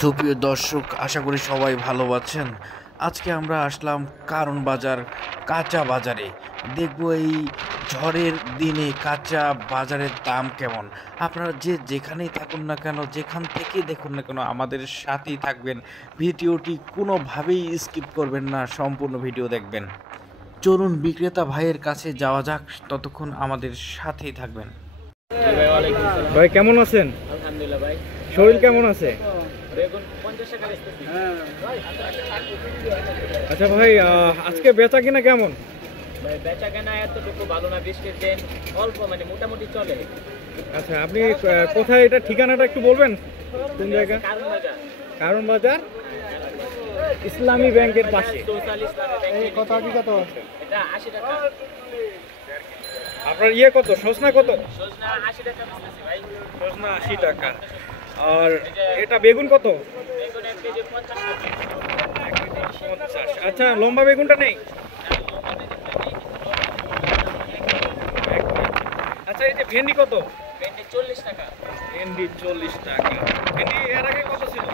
সুপ্রিয় দর্শক, আশা করি সবাই ভালো আছেন। আজকে আমরা আসলাম কারণ বাজার কাঁচা বাজারে। দেখব এই ঝড়ের দিনে কাঁচা বাজারের দাম কেমন। আপনারা যেখানেই থাকুন না কেন, যেখান থেকে দেখুন না কেন, আমাদের সাথেই থাকবেন। ভিডিওটি কোনোভাবেই স্কিপ করবেন না, সম্পূর্ণ ভিডিও দেখবেন। চলুন বিক্রেতা ভাইয়ের কাছে যাওয়া যাক, ততক্ষণ আমাদের সাথেই থাকবেন। ভাই কেমন আছেন? আলহামদুলিল্লাহ ভাই। শরীর কেমন আছে? বেগুন 50 টাকা বেচতেছি। আচ্ছা ভাই, আজকে বেচা কিনা কেমন? ভাই বেচা কেনা এতটুকু ভালো না, বৃষ্টির দিন অল্প, মানে মোটামুটি চলে। আচ্ছা, আপনি কোথায়, এটা ঠিকানাটা একটু বলবেন? কোন জায়গা? কারণ বাজার। কারণ বাজার ইসলামী ব্যাংকের পাশে। 44 টাকা ব্যাংকে। কত আগে কত আছে? এটা 80 টাকা। আপনার কত? সজনা কত? সজনা 80 টাকা বেচতেছি ভাই। সজনা 80 টাকা। আর এটা বেগুন কত? বেগুন 1 কেজি 50 টাকা। আচ্ছা, লম্বা বেগুনটা নেই? আচ্ছা, এই যে ভেন্ডি কত? ভেন্ডি 40 টাকা। ভেন্ডি 40 টাকা। ভেন্ডি এর আগে কত ছিল?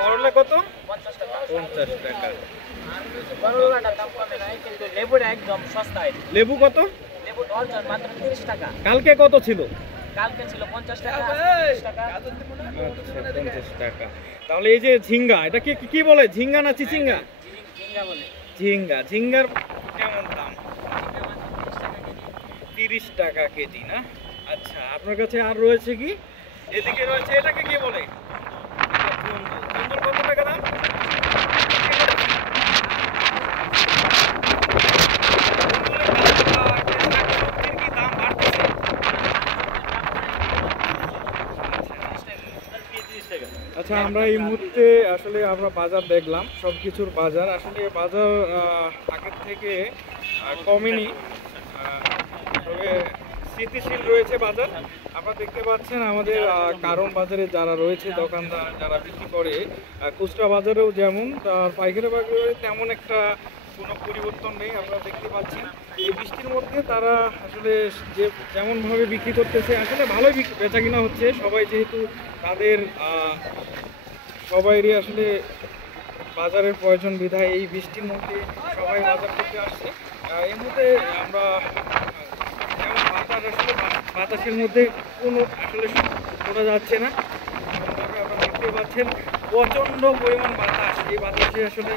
করলা কত? 50 টাকা। 50 টাকা। করলাটার দাম কমে নাই, কিন্তু লেবুটা একদম সস্তায়। লেবু কত? লেবু ডজন মাত্র 30 টাকা। কালকে কত ছিল? কালকে ছিল 50 টাকা, 30 টাকা। আচ্ছা, 50 টাকা। তাহলে এই যে ঝিঙ্গা, এটা কি বলে, ঝিঙ্গা না চিচিঙ্গা? ঝিঙ্গা বলে। ঝিঙ্গার কেমন দাম? 30 টাকা কেজি না? আচ্ছা, আপনার কাছে আর রয়েছে কি? এদিকে রয়েছে, এটাকে কি বলে? কুন্দুর কত টাকা দাম? আচ্ছা, আমরা এই মুহূর্তে আসলে আমরা বাজার দেখলাম, সবকিছুর বাজার আসলে বাজার আগের থেকে কমেনি, তবে স্থিতিশীল রয়েছে বাজার। আপনারা দেখতে পাচ্ছেন আমাদের কারণ বাজারে যারা রয়েছে দোকানদার, যারা বিক্রি করে, খুচরা বাজারেও যেমন তার পাইকারি বাজারে তেমন একটা কোনো পরিবর্তন নেই। আপনারা দেখতে পাচ্ছেন এই বৃষ্টির মধ্যে তারা আসলে যেমনভাবে বিক্রি করতেছে, আসলে ভালোই বেচা কিনা হচ্ছে। সবাই যেহেতু তাদের সবাইরই আসলে বাজারের প্রয়োজন বিধায় এই বৃষ্টির মধ্যে সবাই বাজার করতে আসছে। এই মুহূর্তে আমরা যেমন বাতাসের মধ্যে কোনো আসলে শোনা যাচ্ছে না, আপনারা দেখতে পাচ্ছেন প্রচণ্ড পরিমাণ বাতাস। এই বাতাসে আসলে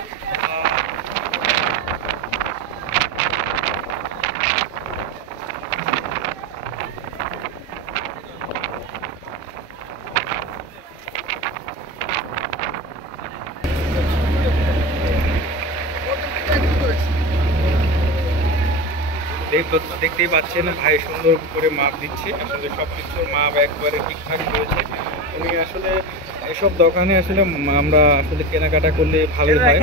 দেখতেই পাচ্ছেন ভাই সুন্দর করে মাপ দিচ্ছে। আসলে সব কিছুর মাপ একবারে ঠিকঠাক রয়েছে। উনি আসলে এসব দোকানে আসলে আমরা আসলে কেনাকাটা করলে ভালোই হয়।